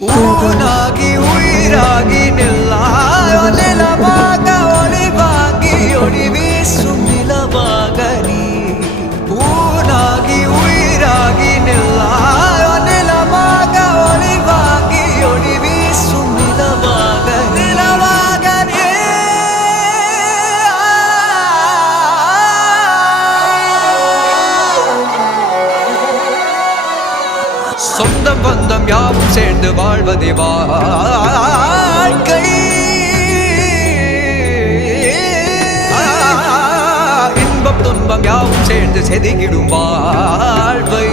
ஊனாகி உயிராகி நில்லாயோ நிலமாக ஒளிவாங்கி ஒளி வீசும் நிலமாக நீ ஊனாகி உயிராகி நில்லாயோ நிலமாக ஒளிவாங்கி ஒளி வீசும் நிலமாக நிலமாக நீ சொந்தம் பந்தம் யாவும் சேர்ந்து வாழ்வதே வாழ்க்கை இன்பம் துன்பம் யாவும் சேர்ந்து செதுக்கிடும் வாழ்வை